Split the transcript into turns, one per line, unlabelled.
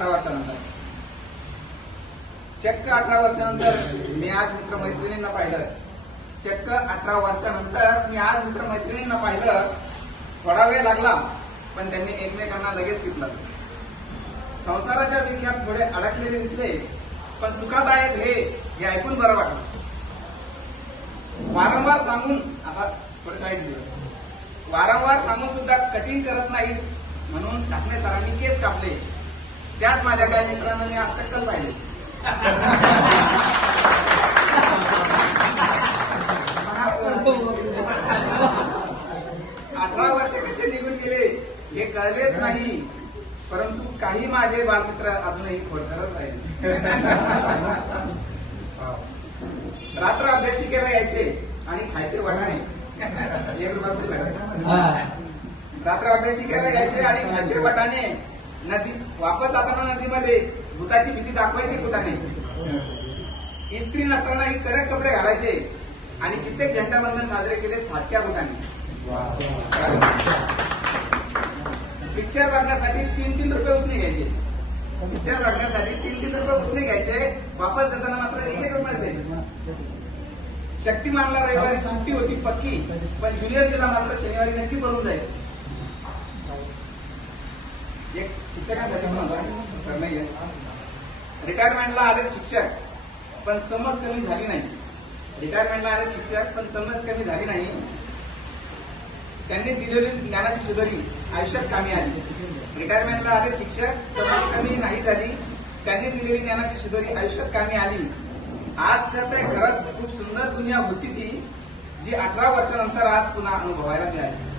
अठरा वर्षानंतर. चक्क अठरा वर्षानंतर मी आज मित्रमैत्रिणींना पाहिलं. चक्क अठरा वर्षानंतर मी आज मित्रमैत्रिणींना पाहिलं. थोडा वेळ लागला पण त्यांनी एकमेकांना लगेच टिपलं. संसाराच्या विख्यात थोडे अडकलेले दिसले पण सुखादायक हे ऐकून बरं वाटलं. वारंवार सांगून आता थोडे साईड दिवस. वारंवार सांगून सुद्धा कठीण करत नाहीत म्हणून ठाकरे सरांनी केस कापले. त्याच माझ्या काही मित्रांना मी आज टक्कल पाहिले अठरा वर्ष कसे निघून गेले हे कळलेच नाही. परंतु काही माझे बालमित्र अजूनही खोडकरच राहिले रात्र अभ्यासिकेला यायचे आणि खायचे वटाणे एक
हा.
रात्र अभ्यासिकेला यायचे आणि खायचे वटाणे नदी वापस जाताना नदीमध्ये भूताची भीती दाखवायची कुठाने इस्त्री नसतानाही कडक कपडे घालायचे आणि कित्येक झेंडावंदन साजरे केले फाटक्या बुटाने पिक्चर बघण्यासाठी तीन तीन रुपये उसने घ्यायचे. पिक्चर बघण्यासाठी तीन तीन रुपये उसने घ्यायचे. वापस जाताना मात्र एक एक रुपये द्यायचे. शक्तिमानला रविवारी सुट्टी होती पक्की पण ज्युनियर मात्र शनिवारी नक्की बनून जायचे. एक शिक्षकांसाठी पण सर नाही रिटायरमेंटला आले शिक्षक पण चमक कमी झाली नाही. रिटायरमेंटला आले शिक्षक पण चमक कमी झाली नाही. त्यांनी दिलेली ज्ञानाची सुधारी आयुष्यात कामी आली. रिटायरमेंटला आले शिक्षक चमक कमी नाही झाली. त्यांनी दिलेली ज्ञानाची सुधारी आयुष्यात कामी आली. आज कळत खरंच खूप सुंदर दुनिया होती ती जी अठरा वर्षानंतर आज पुन्हा अनुभवायला मिळाली.